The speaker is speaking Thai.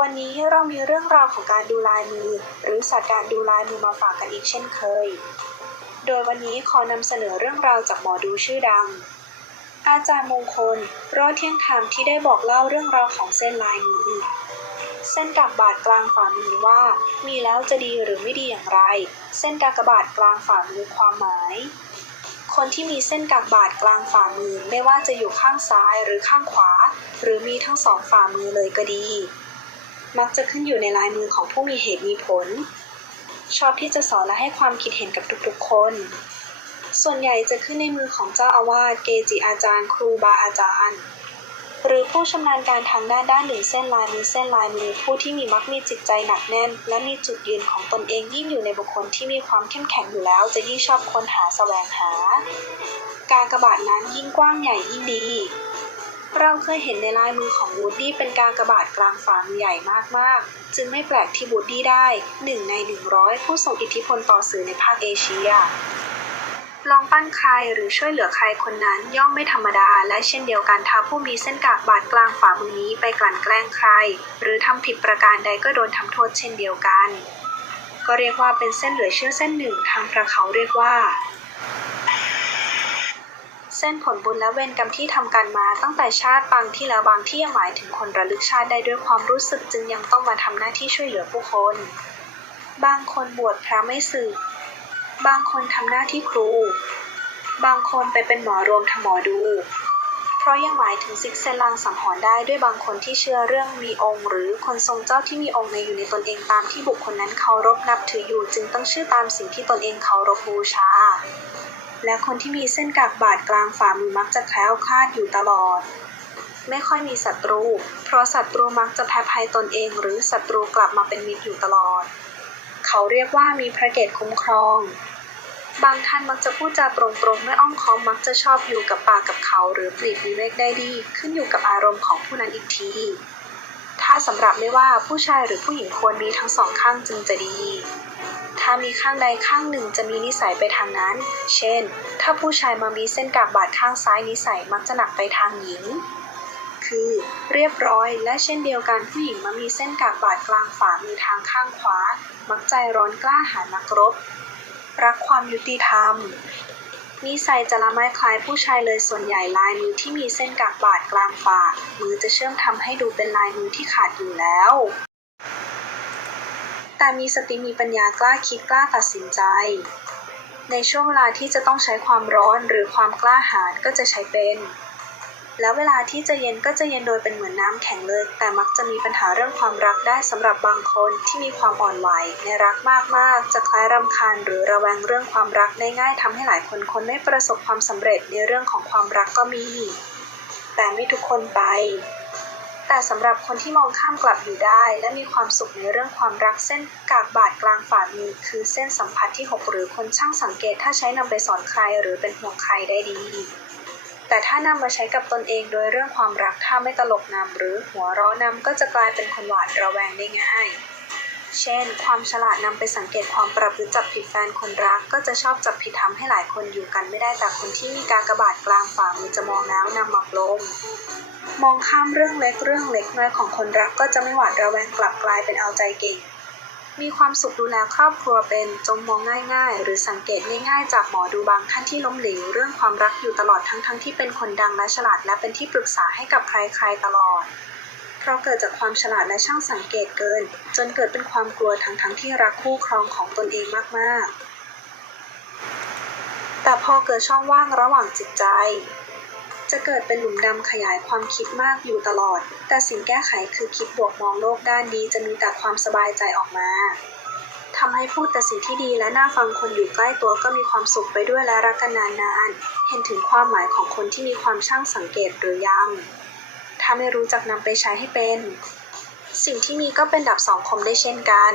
วันนี้เรามีเรื่องราวของการดูลายมือ หรือศาสตร์การดูลายมือมาฝากกันอีกเช่นเคย โดยวันนี้ขอนำเสนอเรื่องราวจากหมอดูชื่อดัง อาจารย์มงคลรอดเที่ยงธรรมที่ได้บอกเล่าเรื่องราวของเส้นลายมือเส้นกากบาทกลางฝ่ามือว่า มีแล้วจะดีหรือไม่ดีอย่างไร เส้นกากบาทกลางฝ่ามือความหมาย คนที่มีเส้นกากบาทกลางฝ่ามือไม่ว่าจะอยู่ข้างซ้ายหรือข้างขวา หรือมีทั้งสองฝ่ามือเลยก็ดี มักจะขึ้นอยู่ในลายมือของผู้มีเหตุมีผล ชอบที่จะสอนและให้ความคิดเห็นกับทุกๆคน ส่วนใหญ่จะขึ้นในมือของเจ้าอาวาสเกจิอาจารย์ ครูบาอาจารย์ หรือผู้ชำนาญการทางด้านด้านหนึ่งเส้นลายมือเส้นลายมือผู้ที่มีมักมีจิตใจหนักแน่น และมีจุดยืนของตนเองยิ่งอยู่ในบุคคลที่มีความเข้มแข็งอยู่แล้ว จะยิ่งชอบค้นหาแสวงหา การกระบาดนั้นยิ่งกว้างใหญ่ยิ่งดี เราเคยเห็นในลายมือของวูดดี้เป็นการกระบาดกลางฝ่ามือใหญ่มากๆ จึงไม่แปลกที่วูดดี้ได้หนึ่งใน 100 ผู้ทรงอิทธิพลต่อสื่อในภาคเอเชียลองปั้นใครหรือช่วยเหลือใครคนนั้นย่อมไม่ธรรมดา และเช่นเดียวกันถ้าผู้มีเส้นกากบาดกลางฝ่ามือนี้ไปกลั่นแกล้งใคร หรือทำผิดประการใดก็โดนทำโทษเช่นเดียวกัน ก็เรียกว่าเป็นเส้นเหลือเชื่อเส้นหนึ่งทางพระเขาเรียกว่า เส้นผลบุญและเวรกรรมที่ทำกันมาตั้งแต่ชาติปางที่แล้วบางที่ยังหมายถึงคนระลึกชาติได้ด้วยความรู้สึกจึงยังต้องมาทำหน้าที่ช่วยเหลือผู้คน บางคนบวชพระไม่สึก บางคนทำหน้าที่ครู บางคนไปเป็นหมอรวมทำหมอดู เพราะยังหมายถึงซิกเซนลางสังหรณ์ได้ด้วยบางคนที่เชื่อเรื่องมีองค์ หรือคนทรงเจ้าที่มีองค์ในอยู่ในตนเองตามที่บุคคลนั้นเคารพนับถืออยู่จึงต้องชื่อตามสิ่งที่ตนเองเคารพบูชา และคนที่มีเส้นกากบาดกลางฝ่ามือมักจะแคล้วคลาดอยู่ตลอด ไม่ค่อยมีศัตรู เพราะศัตรูมักจะแพ้ภัยตนเอง หรือศัตรูกลับมาเป็นมิตรอยู่ตลอด เขาเรียกว่ามีพระเกตคุ้มครอง บางท่านมักจะพูดจาตรงๆ ไม่อ้อมค้อมมักจะชอบอยู่กับปากับเขา หรือปลีกวิเวกได้ดี ขึ้นอยู่กับอารมณ์ของผู้นั้นอีกที ถ้าสำหรับไม่ว่าผู้ชายหรือผู้หญิงควรมีทั้งสองข้างจึงจะดี ถ้ามีข้างใดข้างหนึ่งจะมีนิสัยไปทางนั้น เช่น ถ้าผู้ชายมามีเส้นกากบาดข้างซ้ายนิสัยมักจะหนักไปทางหญิง คือ เรียบร้อยและเช่นเดียวกันผู้หญิงมามีเส้นกากบาดกลางฝ่ามือทางข้างขวา มักใจร้อนกล้าหาญนักรบ รักความยุติธรรมนิสัยจะละไม้คล้ายผู้ชายเลยส่วนใหญ่ลายมือที่มีเส้นกากบาดกลางฝ่า มือจะเชื่อมทำให้ดูเป็นลายมือที่ขาดอยู่แล้ว แต่มีสติมีปัญญากล้าคิดกล้าตัดสินใจ ในช่วงเวลาที่จะต้องใช้ความร้อนหรือความกล้าหาญก็จะใช้เป็น แล้วเวลาที่จะเย็นก็จะเย็นโดยเป็นเหมือนน้ำแข็งเลย แต่มักจะมีปัญหาเรื่องความรักได้สำหรับบางคนที่มีความอ่อนไหวในรักมากๆ จะคล้ายรำคาญหรือระแวงเรื่องความรักได้ง่ายทำให้หลายคนคนไม่ประสบความสำเร็จในเรื่องของความรักก็มี แต่ไม่ทุกคนไป แต่สำหรับคนที่มองข้ามกลับอยู่ได้ และมีความสุขในเรื่องความรักเส้นกากบาดกลางฝ่ามือคือเส้นสัมผัสที่ 6 หรือคนช่างสังเกตถ้าใช้นำไปสอนใครหรือเป็นห่วงใครได้ดี แต่ถ้านำมาใช้กับตนเองโดยเรื่องความรักถ้าไม่ตลกนำหรือหัวเราะนำก็จะกลายเป็นคนหวาดระแวงได้ง่าย เช่น ความฉลาดนำไปสังเกตความประพฤติจับผิดแฟนคนรัก ก็จะชอบจับผิดทำให้หลายคนอยู่กันไม่ได้แต่คนที่มีการกระบาดกลางฝ่ามือจะมองแล้วนำหมักลมมองข้ามเรื่องเล็กเรื่องเล็กน้อยของคนรักก็จะไม่หวาดระแวงกลับกลายเป็นเอาใจเก่ง มีความสุขดูแลครอบครัวเป็นจงมองง่าย ๆ หรือสังเกตง่าย ๆ จากหมอดูบางท่านที่ล้มเหลวเรื่องความรักอยู่ตลอดทั้งๆที่เป็นคนดังและฉลาดและเป็นที่ปรึกษาให้กับใครๆตลอด เพราะเกิดจากความฉลาดและช่างสังเกตเกิน จนเกิดเป็นความกลัวทั้งๆที่รักคู่ครองของตนเองมากๆ แต่พอเกิดช่องว่างระหว่างจิตใจ จะเกิดเป็นหลุมดำขยายความคิดมากอยู่ตลอด แต่สิ่งแก้ไขคือคิดบวกมองโลกด้านดีจะมีแต่ความสบายใจออกมาทำให้พูดแต่สิ่งที่ดีและน่าฟังคนอยู่ใกล้ตัวก็มีความสุขไปด้วยและรักกันนานๆ เห็นถึงความหมายของคนที่มีความช่างสังเกตหรือยัง ถ้าไม่รู้จักนำไปใช้ให้เป็น สิ่งที่มีก็เป็นดับสองคมได้เช่นกัน